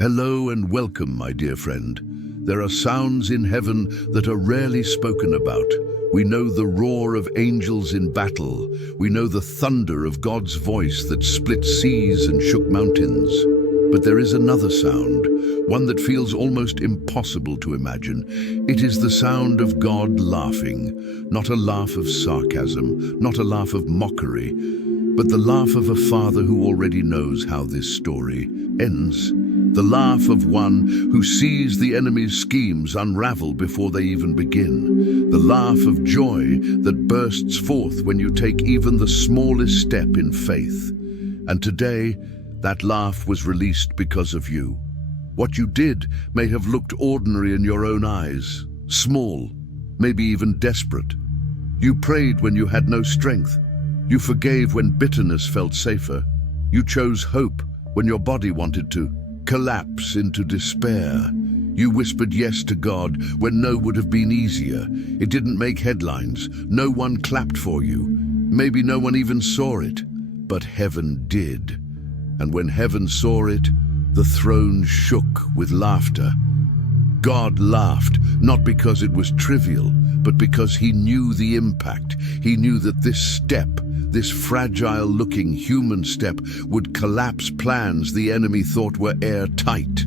Hello and welcome, my dear friend. There are sounds in heaven that are rarely spoken about. We know the roar of angels in battle. We know the thunder of God's voice that split seas and shook mountains. But there is another sound, one that feels almost impossible to imagine. It is the sound of God laughing, not a laugh of sarcasm, not a laugh of mockery, but the laugh of a father who already knows how this story ends. The laugh of one who sees the enemy's schemes unravel before they even begin. The laugh of joy that bursts forth when you take even the smallest step in faith. And today, that laugh was released because of you. What you did may have looked ordinary in your own eyes, small, maybe even desperate. You prayed when you had no strength. You forgave when bitterness felt safer. You chose hope when your body wanted to collapse into despair. You whispered yes to God when no would have been easier. It didn't make headlines. No one clapped for you. Maybe no one even saw it. But heaven did. And when heaven saw it, the throne shook with laughter. God laughed, not because it was trivial, but because he knew the impact. He knew that this step, this fragile-looking human step, would collapse plans the enemy thought were airtight.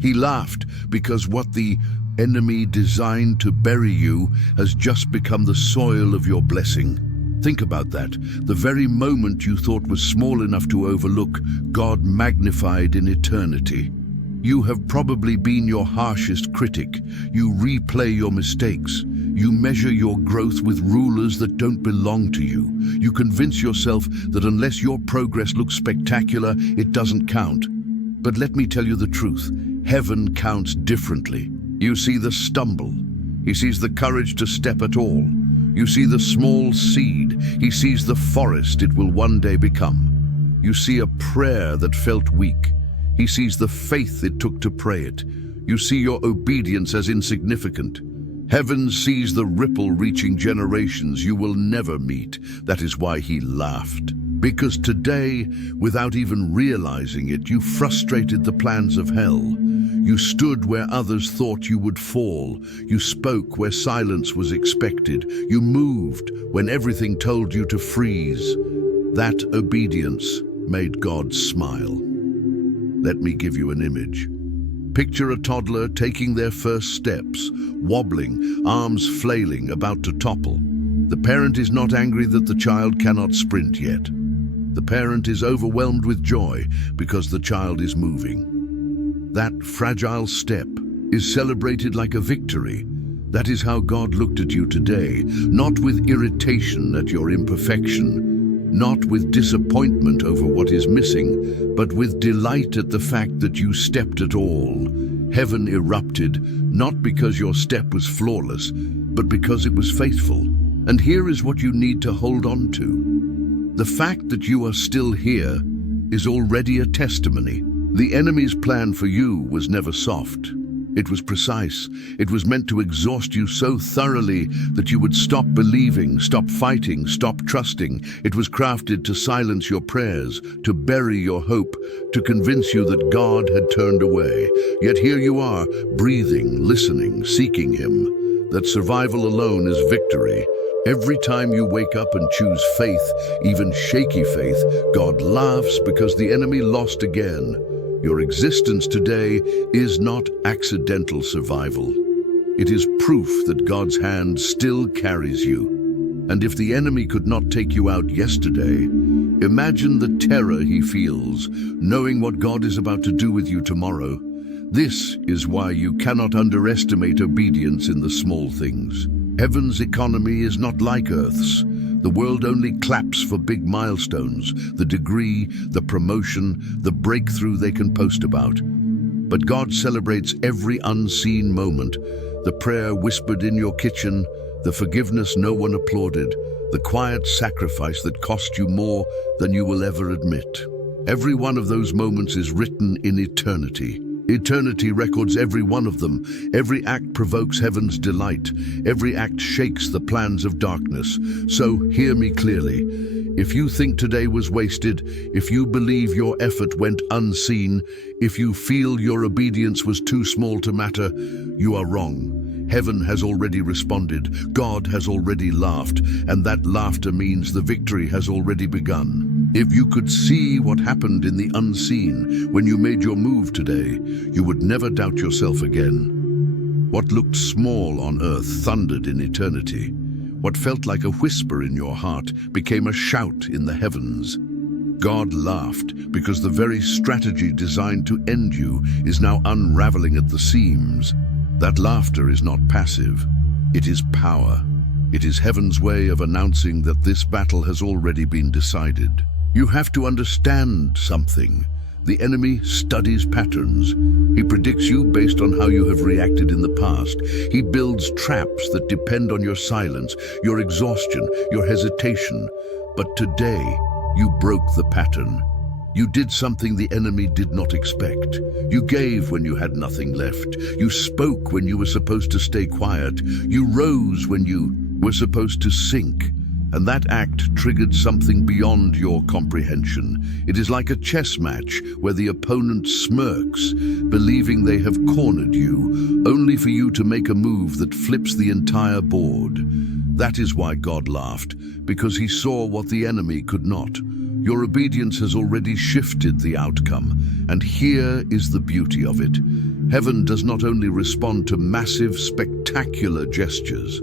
He laughed because what the enemy designed to bury you has just become the soil of your blessing. Think about that. The very moment you thought was small enough to overlook, God magnified in eternity. You have probably been your harshest critic. You replay your mistakes. You measure your growth with rulers that don't belong to you. You convince yourself that unless your progress looks spectacular, it doesn't count. But let me tell you the truth. Heaven counts differently. You see the stumble. He sees the courage to step at all. You see the small seed. He sees the forest it will one day become. You see a prayer that felt weak. He sees the faith it took to pray it. You see your obedience as insignificant. Heaven sees the ripple reaching generations you will never meet. That is why he laughed. Because today, without even realizing it, you frustrated the plans of hell. You stood where others thought you would fall. You spoke where silence was expected. You moved when everything told you to freeze. That obedience made God smile. Let me give you an image. Picture a toddler taking their first steps, wobbling, arms flailing, about to topple. The parent is not angry that the child cannot sprint yet. The parent is overwhelmed with joy because the child is moving. That fragile step is celebrated like a victory. That is how God looked at you today, not with irritation at your imperfection, not with disappointment over what is missing, but with delight at the fact that you stepped at all. Heaven erupted, not because your step was flawless, but because it was faithful. And here is what you need to hold on to. The fact that you are still here is already a testimony. The enemy's plan for you was never soft. It was precise. It was meant to exhaust you so thoroughly that you would stop believing, stop fighting, stop trusting. It was crafted to silence your prayers, to bury your hope, to convince you that God had turned away. Yet here you are, breathing, listening, seeking him. That survival alone is victory. Every time you wake up and choose faith, even shaky faith, God laughs because the enemy lost again. Your existence today is not accidental survival. It is proof that God's hand still carries you. And if the enemy could not take you out yesterday, imagine the terror he feels, knowing what God is about to do with you tomorrow. This is why you cannot underestimate obedience in the small things. Heaven's economy is not like Earth's. The world only claps for big milestones, the degree, the promotion, the breakthrough they can post about. But God celebrates every unseen moment, the prayer whispered in your kitchen, the forgiveness no one applauded, the quiet sacrifice that cost you more than you will ever admit. Every one of those moments is written in eternity. Eternity records every one of them. Every act provokes heaven's delight. Every act shakes the plans of darkness. So hear me clearly. If you think today was wasted, if you believe your effort went unseen, if you feel your obedience was too small to matter, you are wrong. Heaven has already responded, God has already laughed, and that laughter means the victory has already begun. If you could see what happened in the unseen when you made your move today, you would never doubt yourself again. What looked small on earth thundered in eternity. What felt like a whisper in your heart became a shout in the heavens. God laughed because the very strategy designed to end you is now unraveling at the seams. That laughter is not passive. It is power. It is heaven's way of announcing that this battle has already been decided. You have to understand something. The enemy studies patterns. He predicts you based on how you have reacted in the past. He builds traps that depend on your silence, your exhaustion, your hesitation. But today, you broke the pattern. You did something the enemy did not expect. You gave when you had nothing left. You spoke when you were supposed to stay quiet. You rose when you were supposed to sink. And that act triggered something beyond your comprehension. It is like a chess match where the opponent smirks, believing they have cornered you, only for you to make a move that flips the entire board. That is why God laughed, because he saw what the enemy could not. Your obedience has already shifted the outcome, and here is the beauty of it. Heaven does not only respond to massive, spectacular gestures.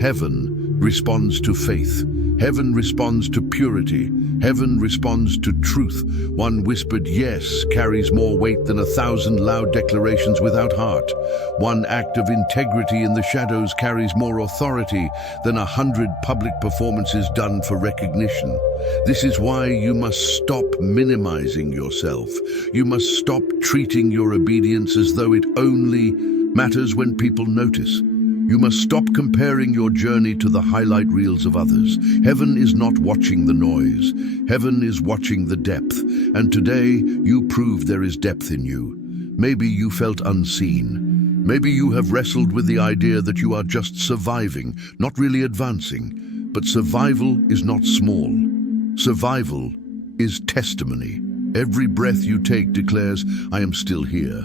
Heaven responds to faith. Heaven responds to purity. Heaven responds to truth. One whispered yes carries more weight than 1,000 loud declarations without heart. One act of integrity in the shadows carries more authority than 100 public performances done for recognition. This is why you must stop minimizing yourself. You must stop treating your obedience as though it only matters when people notice. You must stop comparing your journey to the highlight reels of others. Heaven is not watching the noise. Heaven is watching the depth. And today, you prove there is depth in you. Maybe you felt unseen. Maybe you have wrestled with the idea that you are just surviving, not really advancing. But survival is not small. Survival is testimony. Every breath you take declares, I am still here.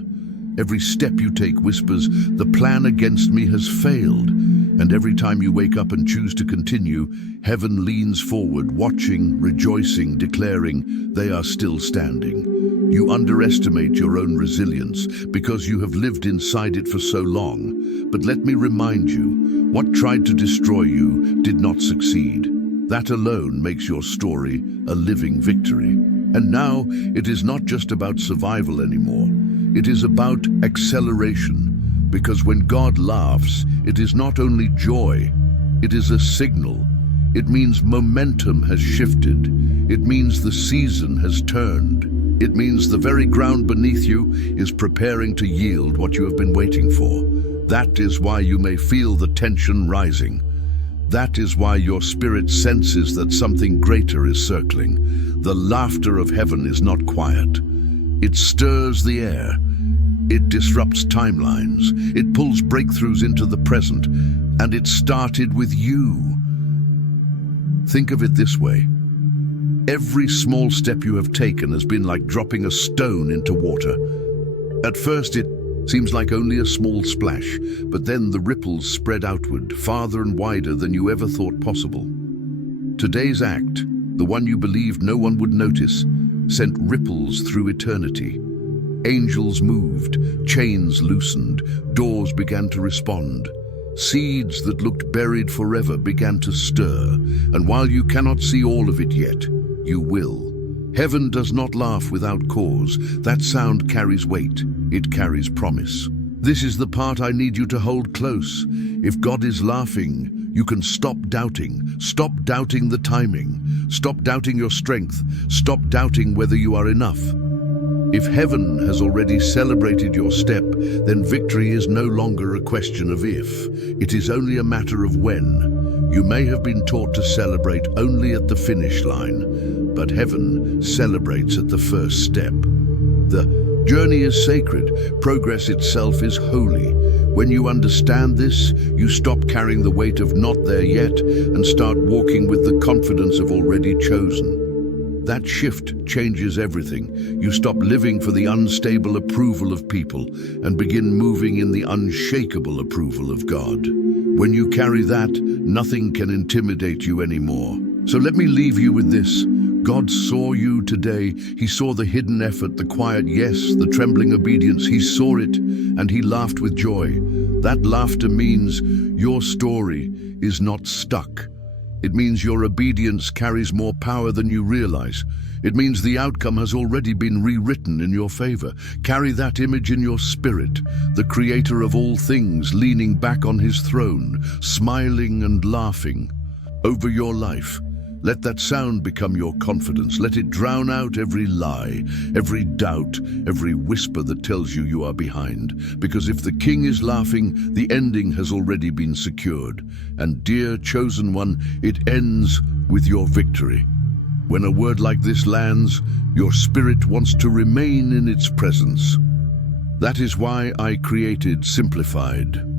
Every step you take whispers, the plan against me has failed. And every time you wake up and choose to continue, heaven leans forward, watching, rejoicing, declaring, they are still standing. You underestimate your own resilience because you have lived inside it for so long. But let me remind you, what tried to destroy you did not succeed. That alone makes your story a living victory. And now, it is not just about survival anymore. It is about acceleration, because when God laughs, it is not only joy, it is a signal. It means momentum has shifted. It means the season has turned. It means the very ground beneath you is preparing to yield what you have been waiting for. That is why you may feel the tension rising. That is why your spirit senses that something greater is circling. The laughter of heaven is not quiet. It stirs the air. It disrupts timelines. It pulls breakthroughs into the present. And it started with you. Think of it this way. Every small step you have taken has been like dropping a stone into water. At first it seems like only a small splash, but then the ripples spread outward, farther and wider than you ever thought possible. Today's act, the one you believed no one would notice, sent ripples through eternity. Angels moved, chains loosened, doors began to respond. Seeds that looked buried forever began to stir, and while you cannot see all of it yet, you will. Heaven does not laugh without cause. That sound carries weight. It carries promise. This is the part I need you to hold close. If God is laughing, you can stop doubting. Stop doubting the timing. Stop doubting your strength. Stop doubting whether you are enough. If heaven has already celebrated your step, then victory is no longer a question of if. It is only a matter of when. You may have been taught to celebrate only at the finish line, but heaven celebrates at the first step. The Journey is sacred. Progress itself is holy. When you understand this, you stop carrying the weight of not there yet and start walking with the confidence of already chosen. That shift changes everything. You stop living for the unstable approval of people and begin moving in the unshakable approval of God. When you carry that, nothing can intimidate you anymore. So let me leave you with this. God saw you today. He saw the hidden effort, the quiet yes, the trembling obedience. He saw it and he laughed with joy. That laughter means your story is not stuck. It means your obedience carries more power than you realize. It means the outcome has already been rewritten in your favor. Carry that image in your spirit, the creator of all things leaning back on his throne, smiling and laughing over your life. Let that sound become your confidence. Let it drown out every lie, every doubt, every whisper that tells you you are behind. Because if the king is laughing, the ending has already been secured. And dear chosen one, it ends with your victory. When a word like this lands, your spirit wants to remain in its presence. That is why I created Simplified.